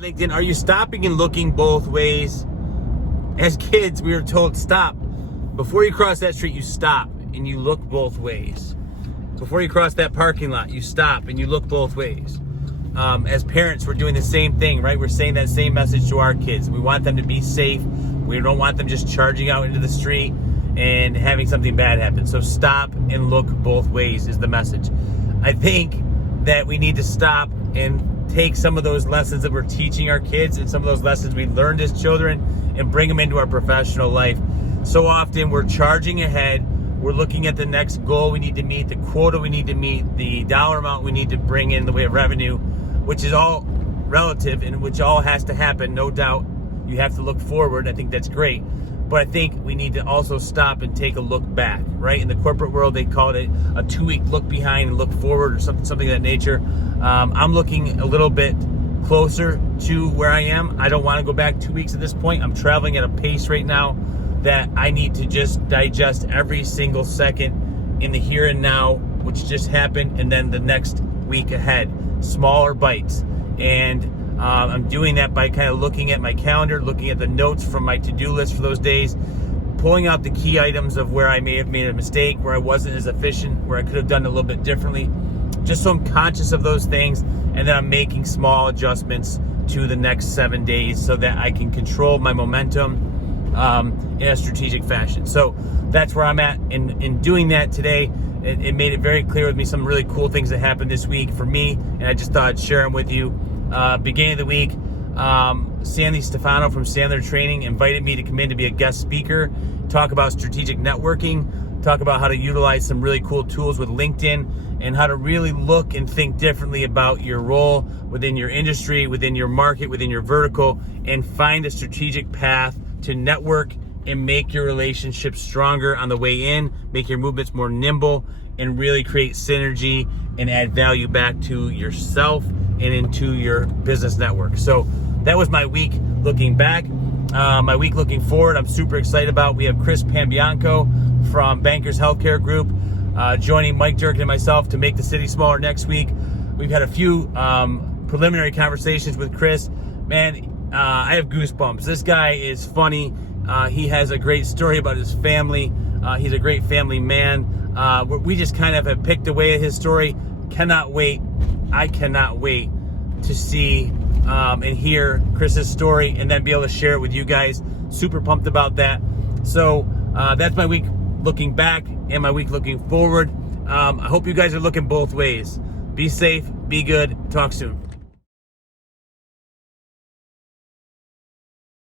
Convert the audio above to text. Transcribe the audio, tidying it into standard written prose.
right, LinkedIn, are you stopping and looking both ways? As kids, we were told stop. Before you cross that street, you stop and you look both ways. Before you cross that parking lot, you stop and you look both ways. As parents, we're doing the same thing, right? We're saying that same message to our kids. We want them to be safe. We don't want them just charging out into the street and having something bad happen. So stop and look both ways is the message. I think that we need to stop and take some of those lessons that we're teaching our kids and some of those lessons we learned as children and bring them into our professional life. So often we're charging ahead. We're looking at the next goal we need to meet, the quota we need to meet, the dollar amount we need to bring in the way of revenue, which is all relative and which all has to happen, no doubt. You have to look forward. I think that's great. But I think we need to also stop and take a look back, right? In the corporate world, they call it a 2-week look behind and look forward or something of that nature. I'm looking a little bit closer to where I am. I don't want to go back 2 weeks at this point. I'm traveling at a pace right now that I need to just digest every single second in the here and now, which just happened, and then the next week ahead, smaller bites. And I'm doing that by kind of looking at my calendar, looking at the notes from my to-do list for those days, pulling out the key items of where I may have made a mistake, where I wasn't as efficient, where I could have done it a little bit differently, just so I'm conscious of those things, and then I'm making small adjustments to the next 7 days so that I can control my momentum in a strategic fashion. So that's where I'm at in doing that today. It made it very clear with me some really cool things that happened this week for me, and I just thought I'd share them with you. Beginning of the week, Sandy Stefano from Sandler Training invited me to come in to be a guest speaker, talk about strategic networking, talk about how to utilize some really cool tools with LinkedIn, and how to really look and think differently about your role within your industry, within your market, within your vertical, and find a strategic path to network and make your relationships stronger on the way in, make your movements more nimble, and really create synergy and add value back to yourself and into your business network. So that was my week looking back. My week looking forward, I'm super excited about. We have Chris Pambianco from Bankers Healthcare Group joining Mike Durkin and myself to make the city smaller next week. We've had a few preliminary conversations with Chris. Man, I have goosebumps. This guy is funny. He has a great story about his family. He's a great family man. We just kind of have picked away at his story. Cannot wait. I cannot wait to see and hear Chris's story and then be able to share it with you guys. Super pumped about that. So that's my week looking back and my week looking forward. I hope you guys are looking both ways. Be safe, be good, talk soon.